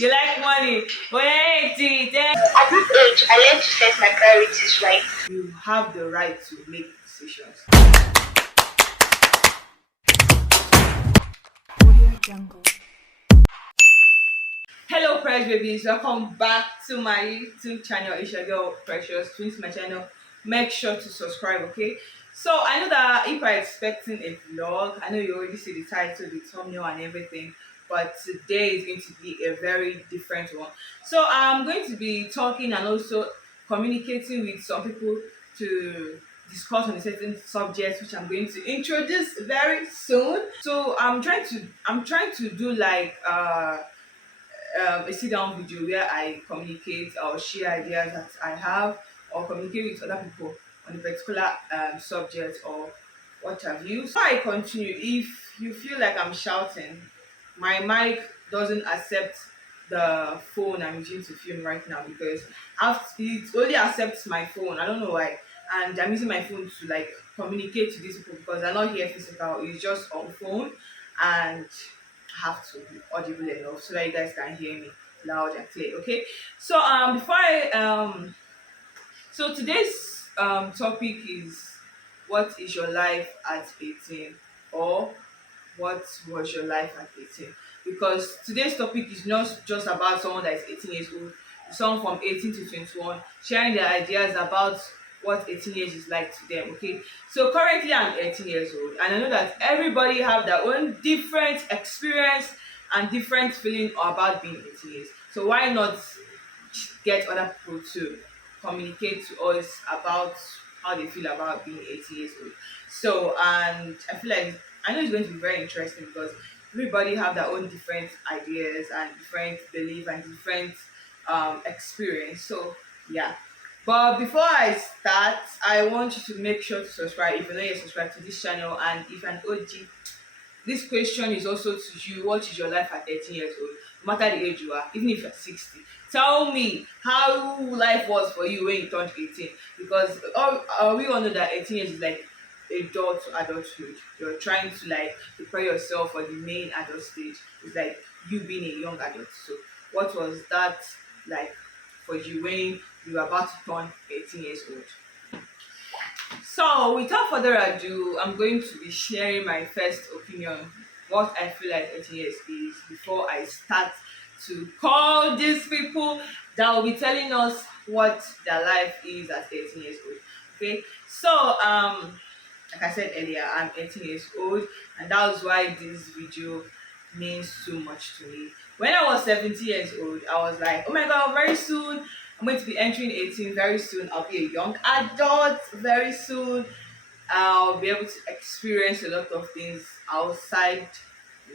You like money. Wait, At this age, I learned to set my priorities right. you have the right to make decisions. Hello, Presh babies. Welcome back to my YouTube channel. It's your girl Precious. Twins my channel. Make sure to subscribe, okay? So I know that if I'm expecting a vlog, I know you already see the title, the thumbnail, and everything. But today is going to be a very different one. So I'm going to be talking and also communicating with some people to discuss on a certain subject, which I'm going to introduce very soon. So I'm trying to do like a sit down video where I communicate or share ideas that I have or communicate with other people on a particular subject or what have you. So I continue. If you feel like I'm shouting, my mic doesn't accept the phone I'm using to film right now because it only accepts my phone. I don't know why. And I'm using my phone to like communicate to these people because they're not here physical. It's just on phone and have to be audible enough so that you guys can hear me loud and clear. Okay. So before I so today's topic is, what is your life at 18, or what was your life at 18? Because today's topic is not just about someone that is 18 years old, it's someone from 18 to 21 sharing their ideas about what 18 years is like to them. Okay, so currently I'm 18 years old, and I know that everybody have their own different experience and different feeling about being 18 years. So why not get other people to communicate to us about how they feel about being 18 years old? So, and I feel like I know it's going to be very interesting because everybody have their own different ideas and different belief and different experience. So yeah. But before I start, I want you to make sure to subscribe if you're not yet subscribed to this channel, and if you're an OG, this question is also to you. What is your life at 18 years old? No matter the age you are, even if you're 60. Tell me how life was for you when you turned 18. Because we all know that 18 years is like adult to adulthood. You're trying to like prepare yourself for the main adult stage. It's like you being a young adult. So what was that like for you when you were about to turn 18 years old? So, without further ado, I'm going to be sharing my first opinion, what I feel like 18 years is, before I start to call these people that will be telling us what their life is at 18 years old. Okay, so like I said earlier, I'm 18 years old, and that's why this video means so much to me. When I was 17 years old, I was like, oh my god, very soon I'm going to be entering 18. Very soon I'll be a young adult. Very soon I'll be able to experience a lot of things outside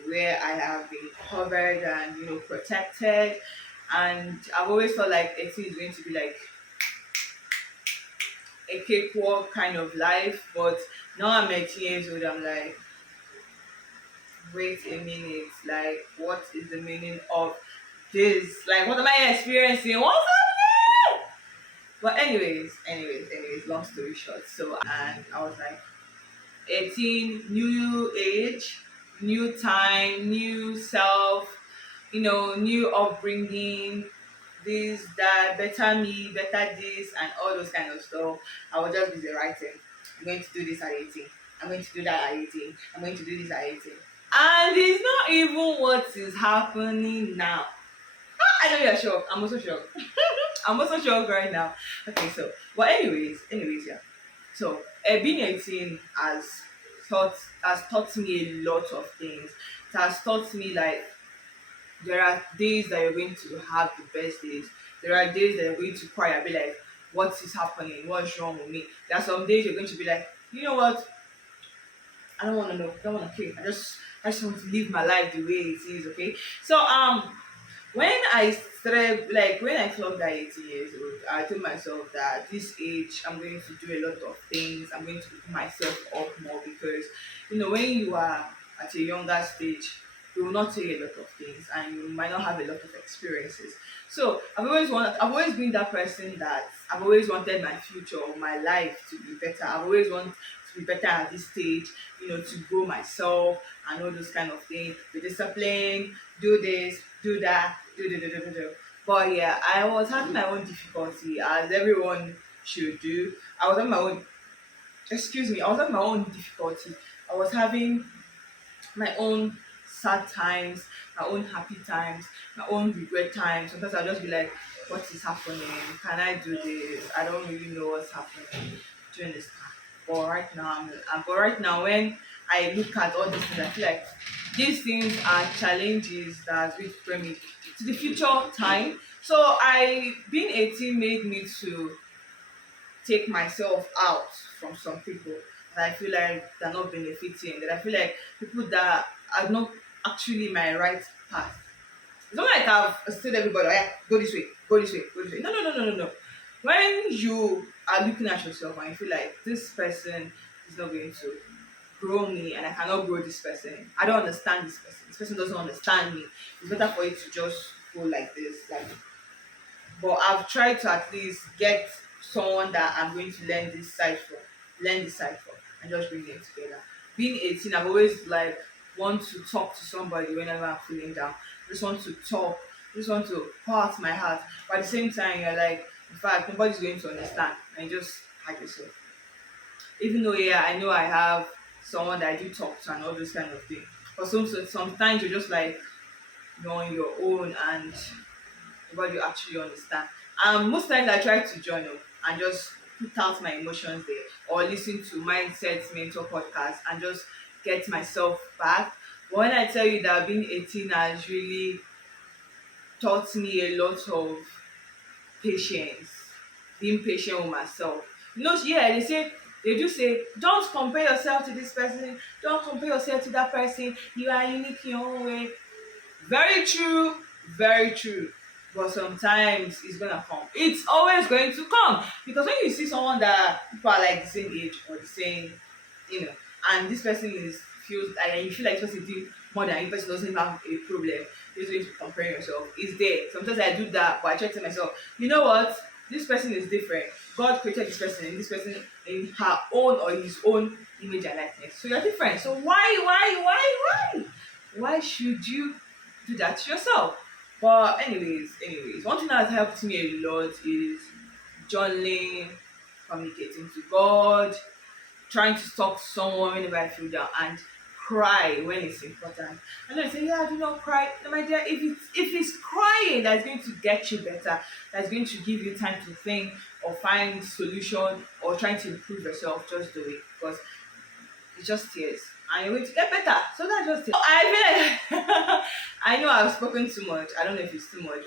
where I have been covered and protected. And I've always felt like 18 is going to be like a cakewalk kind of life. But now I'm 18 years old, I'm like, wait a minute, like what is the meaning of this? Like what am I experiencing? What's happening? But anyways, long story short. So, and I was like, 18, new age, new time, new self, new upbringing, this, that, better me, better this, and all those kind of stuff. I was just busy writing. I'm going to do this at 18. I'm going to do that at 18. I'm going to do this at 18. And it's not even what is happening now. I know you're shocked. I'm also shocked. I'm also shocked right now. Okay, so, but anyways, yeah. So, being 18 has taught me a lot of things. It has taught me like there are days that you're going to have the best days. There are days that you're going to cry and be like, what is happening? What's wrong with me? There are some days you're going to be like, you know what? I don't want to know. I don't want to care. I just want to live my life the way it is. Okay. So when I started, like when I clocked that 18 years old, I told myself that this age I'm going to do a lot of things. I'm going to put myself up more because when you are at a younger stage, you will not say a lot of things and you might not have a lot of experiences. So I've always been that person that I've always wanted my future or my life to be better. I've always wanted to be better at this stage, to grow myself and all those kind of things. Be disciplined, do this, do that, do. But yeah, I was having my own difficulty, as everyone should do. I was having my own, excuse me, I was having my own difficulty. I was having my own sad times, my own happy times, my own regret times. Sometimes I'll just be like, what is happening? Can I do this? I don't really know what's happening. Do you understand? But right now, when I look at all these things, I feel like these things are challenges that will bring me to the future time. So being 18 made me to take myself out from some people that I feel like they're not benefiting, that I feel like people that are not actually my right path. It's not like I've told everybody, oh, yeah, go this way, go this way, go this way. No. When you are looking at yourself and you feel like this person is not going to grow me and I cannot grow this person, I don't understand this person doesn't understand me. It's better for you to just go like this, like, but I've tried to at least get someone that I'm going to learn this side from, and just bring them together. Being 18, I've always like want to talk to somebody whenever I'm feeling down. Just want to talk, just want to pour out my heart. But at the same time, you're like, in fact, nobody's going to understand, and you just hide yourself. Even though, yeah, I know I have someone that I do talk to and all those kind of things. But sometimes you're just like you're on your own and nobody actually understand. Most times I try to join up and just put out my emotions there, or listen to mindset mentor podcast and just get myself back. But when I tell you that being 18 has really taught me a lot of patience, being patient with myself. Yeah, they do say, don't compare yourself to this person, don't compare yourself to that person. You are unique in your own way. Very true, very true. But sometimes it's gonna come. It's always going to come. Because when you see someone that people are like the same age or the same, and this person feels like, and you feel like this person is doing more than you, person doesn't have a problem, you're going to compare yourself. It's there. Sometimes I do that, but I check to myself, you know what? This person is different. God created this person and this person in her own or his own image and likeness. So you're different. So why should you do that to yourself? But anyways, one thing that has helped me a lot is journaling, communicating to God, trying to talk to someone whenever I feel down, and cry when it's important. And then say, yeah, do not cry. No, my dear, if it's crying that's going to get you better, that's going to give you time to think or find solution or trying to improve yourself, just do it. Because it's just tears. And you're going to get better. So that's just it. I feel like I know I've spoken too much. I don't know if it's too much,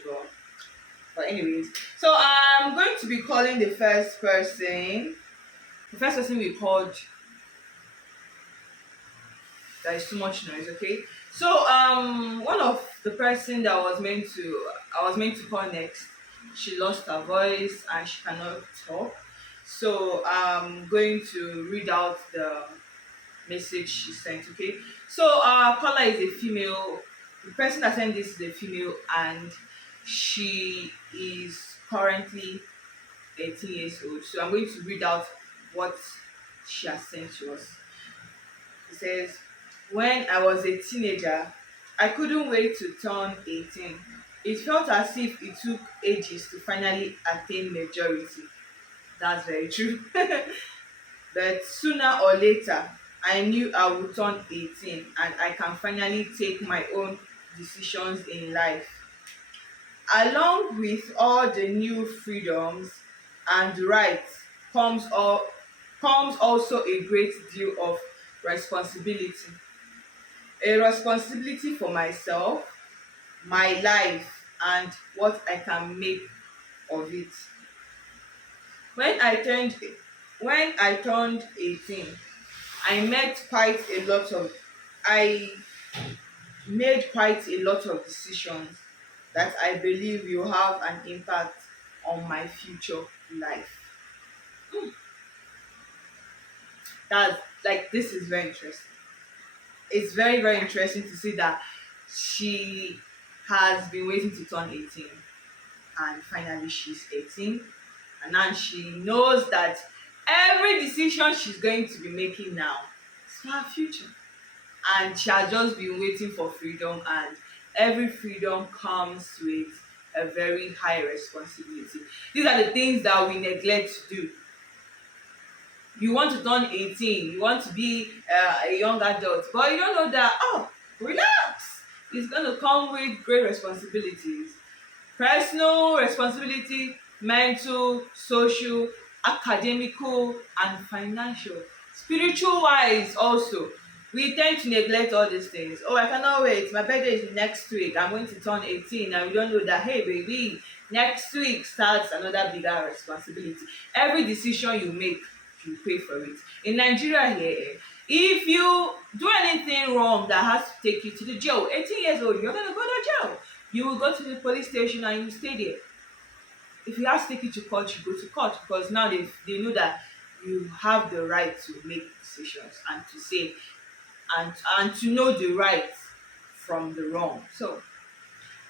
but anyways. So I'm going to be calling the first person. The first person we called, there is too much noise, okay? So one of the person that I was meant to call next, she lost her voice and she cannot talk. So I'm going to read out the message she sent, okay? So caller is a female. The person that sent this is a female and she is currently 18 years old. So I'm going to read out what she has sent to us. It says, when I was a teenager, I couldn't wait to turn 18. It felt as if it took ages to finally attain majority. That's very true. But sooner or later, I knew I would turn 18 and I can finally take my own decisions in life. Along with all the new freedoms and rights comes also a great deal of responsibility. A responsibility for myself, my life, and what I can make of it. When I turned when I turned 18, I met quite a lot of I made quite a lot of decisions that I believe will have an impact on my future life. Hmm. That's like this is very interesting. It's very, very interesting to see that she has been waiting to turn 18 and finally she's 18 and now she knows that every decision she's going to be making now is for her future, and she has just been waiting for freedom and every freedom comes with a very high responsibility. These are the things that we neglect to do. You want to turn 18, you want to be a young adult, but you don't know that, oh, relax. It's going to come with great responsibilities. Personal responsibility, mental, social, academical, and financial. Spiritual wise also, we tend to neglect all these things. Oh, I cannot wait. My birthday is next week. I'm going to turn 18. And we don't know that, hey, baby, next week starts another bigger responsibility. Every decision you make, you pay for it. In Nigeria here, if you do anything wrong that has to take you to the jail, 18 years old, you're going to go to jail. You will go to the police station and you stay there. If you have to take you to court, you go to court, because now they know that you have the right to make decisions and to say and to know the right from the wrong. So,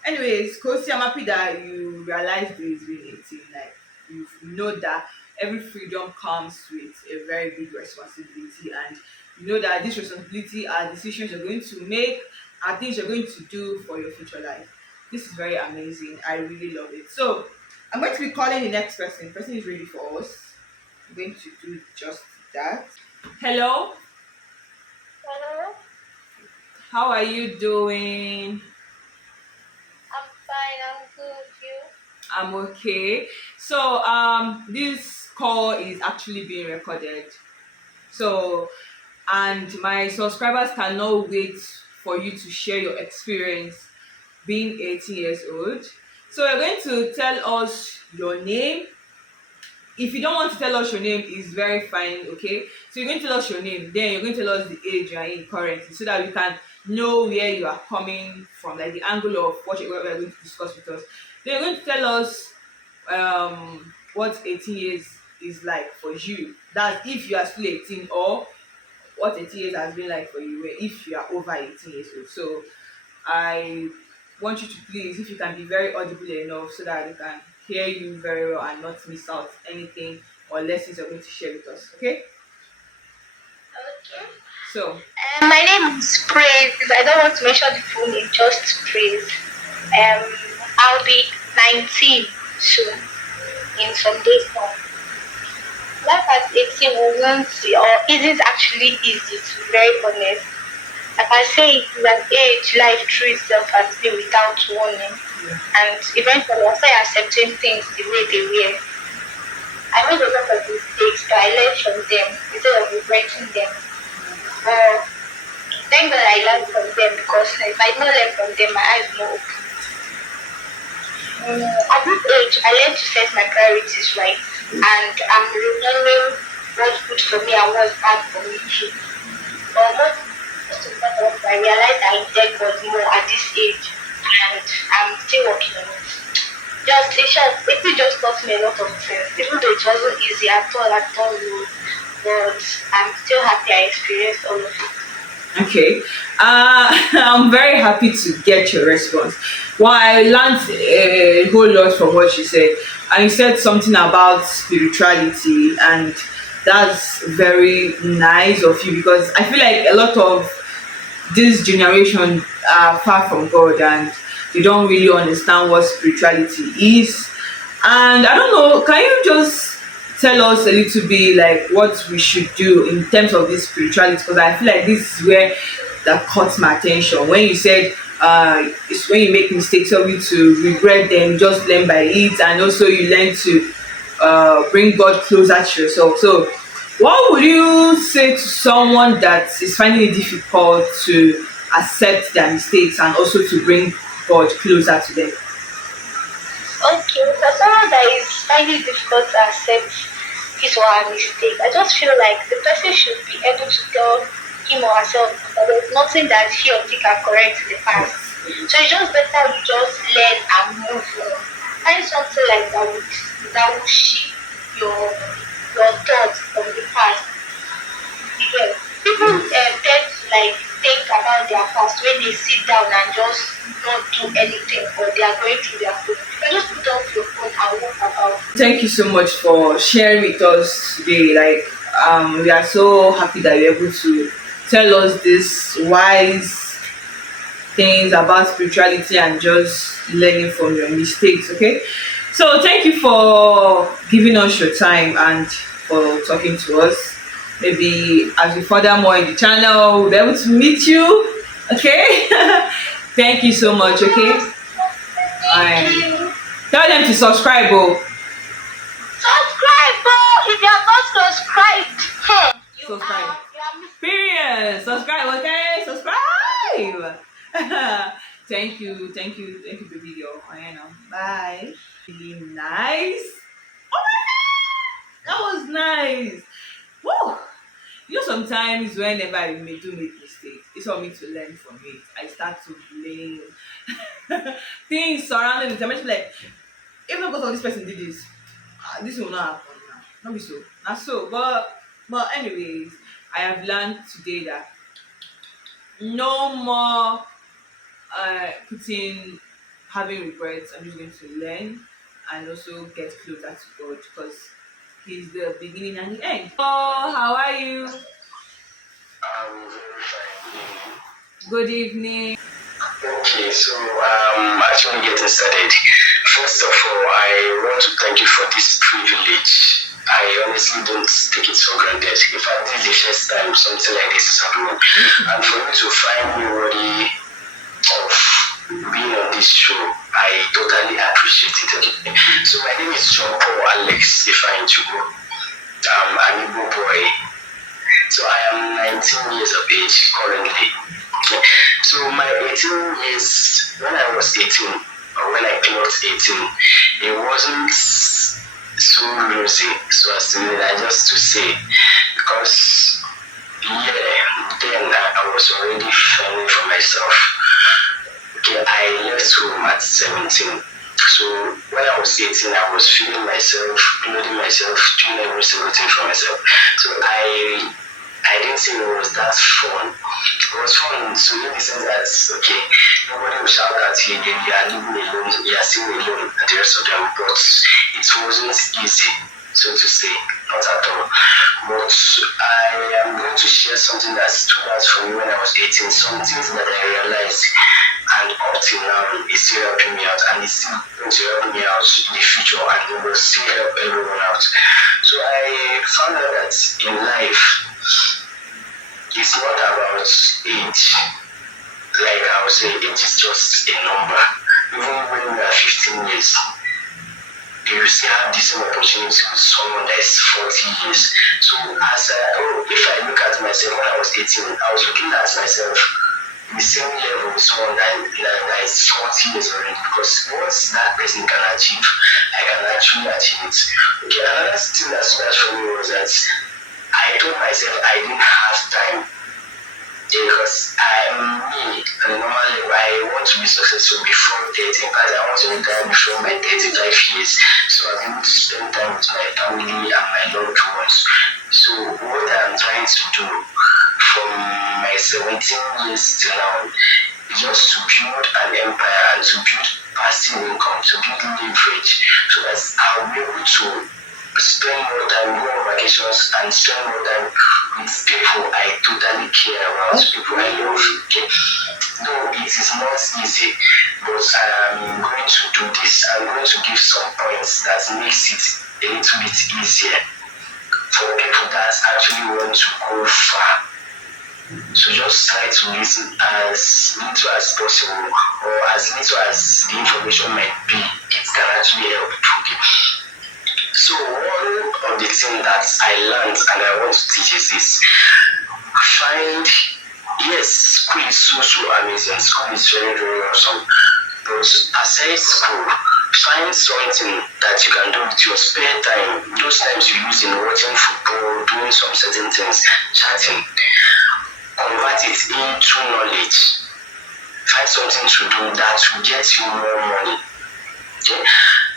anyways, Kosi, I'm happy that you realize this being 18. Like, you know that every freedom comes with a very big responsibility, and you know that this responsibility are decisions you're going to make, are things you're going to do for your future life. This is very amazing. I really love it. So, I'm going to be calling the next person. The person is ready for us. I'm going to do just that. Hello, Hello, how are you doing? I'm fine. I'm good. You? I'm okay. So this call is actually being recorded. So, and my subscribers cannot wait for you to share your experience being 18 years old. So you're going to tell us your name. If you don't want to tell us your name, it's very fine, okay? So you're going to tell us your name, then you're going to tell us the age you are in currently, so that we can know where you are coming from, like the angle of what we're going to discuss with us. Then you're going to tell us what 18 years is like for you. That's if you are still 18, or what 18 years has been like for you if you are over 18 years old. So I want you to please, if you can be very audible enough so that we can hear you very well and not miss out anything or lessons you're going to share with us. Okay? Okay. So, My name is Praise. I don't want to mention the full name, just Praise. I'll be 19 soon, in some days time. Life at 18 wasn't or isn't actually easy, to be very honest. Like I say, it's an age life threw itself at me without warning. And eventually I started accepting things the way they were. I made a lot of mistakes, but I learned from them instead of regretting them. Thank God I learned from them, because if I did not learn from them, my eyes were open. At this age, I learned to set my priorities right, and I'm remembering what's good for me and what's bad for me too. But most important, I realized I needed God more at this age, and I'm still working on it. Just in short, it just taught me a lot of things, even though it wasn't easy at all, but I'm still happy I experienced all of it. okay. I'm very happy to get your response. Well, I learned a whole lot from what you said. And you said something about spirituality, and that's very nice of you, because I feel like a lot of this generation are far from God, and they don't really understand what spirituality is. And I don't know, can you just tell us a little bit like what we should do in terms of this spirituality? Because I feel like this is where that caught my attention when you said it's when you make mistakes, so you to regret them, just learn by it, and also you learn to bring God closer to yourself. So what would you say to someone that is finding it difficult to accept their mistakes and also to bring God closer to them? Okay, for someone that is finding it difficult to accept his or her mistake, I just feel like the person should be able to tell him or herself that there's nothing that he or she can correct in the past. So it's just better you just learn and move on. Find something like that would shape your thoughts from the past. Again, people tend to like think about their past when they sit down and just not do anything, or they are going through their phone. You just put off your phone and walk about. Thank you so much for sharing with us today. Like, we are so happy that you're able to tell us this wise things about spirituality and just learning from your mistakes. Okay, so thank you for giving us your time and for talking to us. Maybe as we further more in the channel, we'll be able to meet you. Okay, thank you so much. Okay, Thank and you. tell them to subscribe. Oh, Subscribe, oh, if you are not subscribed, subscribe. you are missing. Period. Subscribe. Okay, subscribe. Thank you, baby girl. I know. Bye. Really nice. That was nice. Woo! You know, sometimes whenever I may do make mistakes, it's for me to learn from it. I start to blame things surrounding me. I'm just like, even because of this person did this, this will not happen now. Not be so. Not so. But anyways, I have learned today that no more putting having regrets. I'm just going to learn and also get closer to God because He's the beginning and the end. Oh, how are you? I'm very fine. Good evening. Okay, so actually getting started. First of all, I want to thank you for this privilege. I honestly don't take it for granted. In fact, this is the first time something like this is happening. And for you to find me worthy of being on this show, I totally appreciate it. Okay. So my name is John Paul Alex Ifeanyichukwu. I'm an Igbo boy. So I am 19 years of age currently. So my 18 years, when I was 18, or when I clocked 18, it wasn't so rosy, so as to I just to say, because then I was already finding for myself. Okay, I left home at 17. So when I was 18, I was feeding myself, clothing myself, doing every single thing for myself. So I didn't say it was that fun. It was fun to me in the sense that, okay, nobody will shout at you again, you are living alone, you are still alone, and the rest of them, but it wasn't easy, so to say, not at all. But I am going to share something that stood out for me when I was 18, some things that I realized, and up till now, it's still helping me out, and it's still going to help me out in the future, and it will still help everyone out. So I found out that in life, it's not about age. Like I would say, age is just a number. Even when we are 15 years, you still have the same opportunity with someone that is 40 years. So if I look at myself when I was 18, I was looking at myself the same level with someone that is 40 years already, because what that person can achieve, I can actually achieve it. Okay, another thing that stood out for me was that I told myself I didn't have time, because I'm me, and normally I want to be successful before 30. In fact, I want to retire before my 35 years, so I'm able to spend time with my family and my loved ones. So what I'm trying to do from my 17 years till now is just to build an empire and to build passive income, to build leverage, so that I'll be able to spend more time, go on vacations, and spend more time with people I totally care about, people I love. Okay? Though it is not easy, but I'm going to do this. I'm going to give some points that makes it a little bit easier for people that actually want to go far. So just try to listen as little as possible, or as little as the information might be, it can actually help. Okay? So one of the things that I learned and I want to teach is this: yes, school is so amazing. School is very, very awesome. But aside school, find something that you can do with your spare time. Those times you use in watching football, doing some certain things, chatting. Convert it into knowledge. Find something to do that will get you more money. Okay?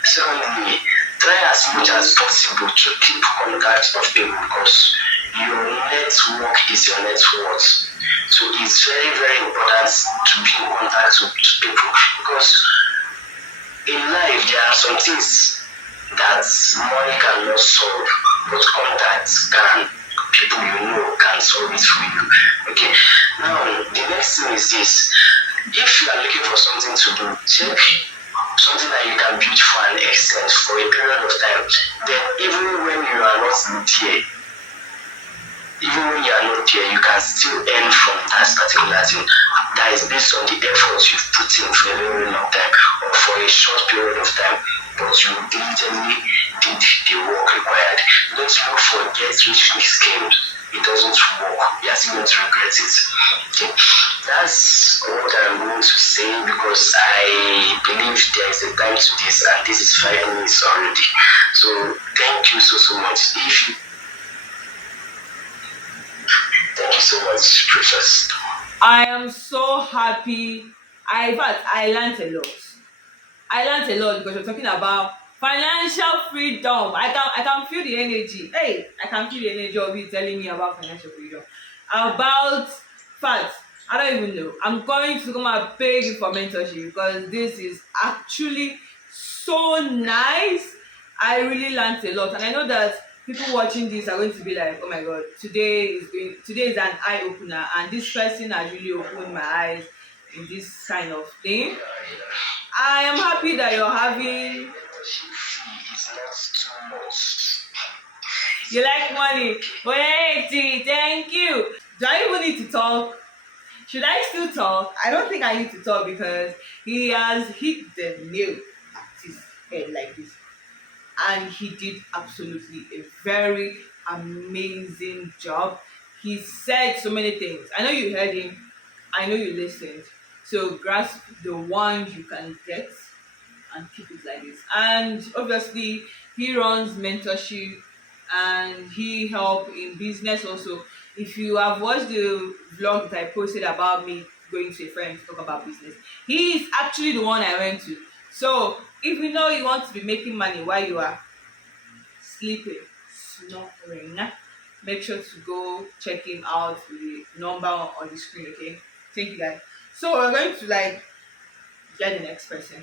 Secondly, try as much as possible to keep contact of people, because your network is your net worth. So it's very, very important to be in contact with people, because in life there are some things that money cannot solve, but contacts can. People you know can solve it for you. Okay. Now the next thing is this: If you are looking for something to do, check something that you can build for an extent for a period of time. Then even when you are not there, even when you are not there, you can still earn from that particular thing. That is based on the efforts you've put in for a very long time or for a short period of time, but you diligently did the work required. Don't look for get rich quick schemes. It doesn't work. You're still going to regret it. Okay. That's what I'm going to say because I believe there is a time to this and this is 5 minutes already. So thank you so much. If you Thank you so much, Precious. I am so happy. In fact, I learned a lot. I learned a lot because we're talking about financial freedom. I can feel the energy. Hey, I can feel the energy of you telling me about financial freedom. About fact, I don't even know. I'm going to come and beg you for mentorship because this is actually so nice. I really learned a lot, and I know that people watching this are going to be like, "Oh my god, today is an eye opener," and this person has really opened my eyes in this kind of thing. I am happy that you're having. Membership fee is not too much. You like money. Wait, thank you. Do I even need to talk? Should I still talk? I don't think I need to talk because he has hit the nail at his head like this. And he did absolutely a very amazing job. He said so many things. I know you heard him, I know you listened. So grasp the ones you can get and keep it like this. And obviously, he runs mentorship and he help in business also. If you have watched the vlog that I posted about me going to a friend to talk about business, he is actually the one I went to. So if you know you want to be making money while you are sleeping, snoring, make sure to go check him out with the number on the screen. Okay, thank you guys. So we're going to like get the next person.